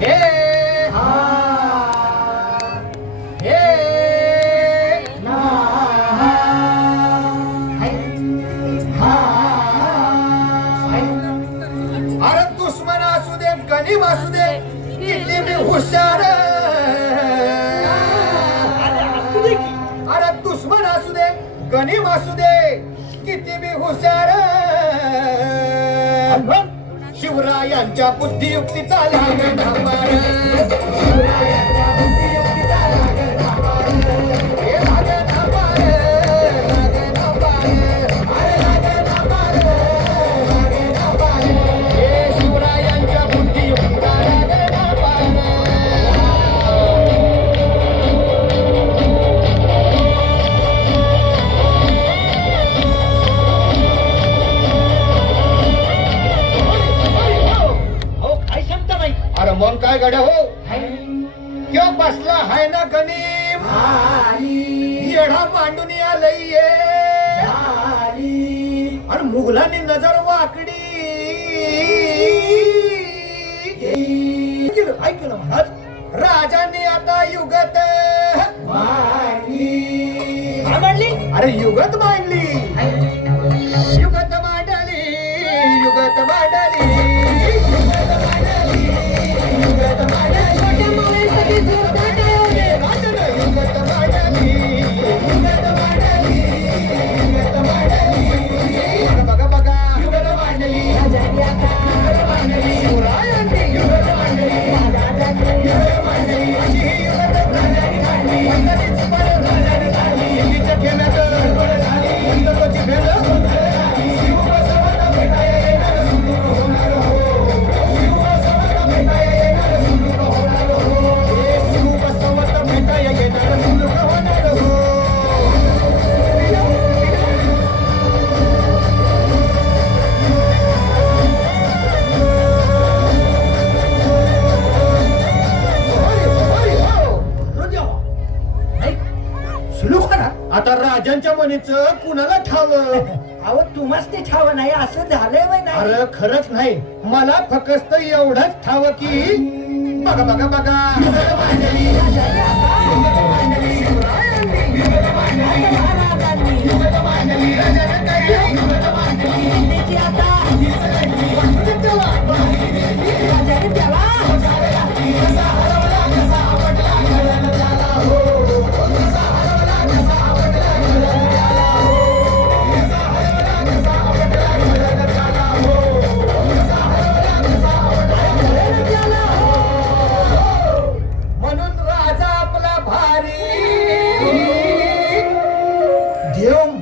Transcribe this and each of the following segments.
हे हा हे ना अरे दुश्मन असू दे गणिम असू दे किती मी हुशार अरे दुश्मन असू दे गणिम असू दे किती मी हुशार शिवरायांच्या बुद्धियुक्तीचा लागला पार शिवरायांच्या बुद्धियुक्तीचा लागला पार हे लागला पार लागला पार अरे लागला पार लागला पार हे शिवरायांच्या बुद्धियुक्तीचा लागला पार अरे मग काय गड्या हो क्यों बसला हाय ना गणिम येढा मांडून आलंय आणि मुघलांनी नजर वाकडी ऐकलं महाराज राजांनी आता युगत मांडली अरे युगत मांडली युगत मांडली युगत मांडली आता राजांच्या मनीचं कुणाला ठाव अहो तुम्हाच ते ठाव नाही असं झालंय वय नाही अरे खरंच नाही मला फक्त एवढंच ठाव की बघा बघा बघा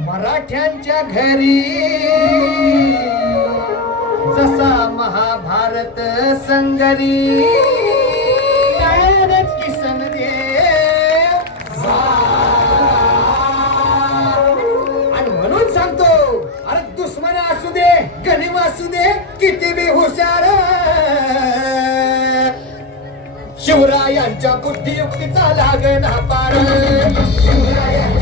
मराठ्यांच्या घरी जसा महाभारत संगरी किसन देव आणि म्हणून सांगतो अरे दुश्मन असू दे गणिम असू दे किती बी हुशार शिवरायांच्या बुद्धियुक्तीचा लागना पार शिवरायांच्या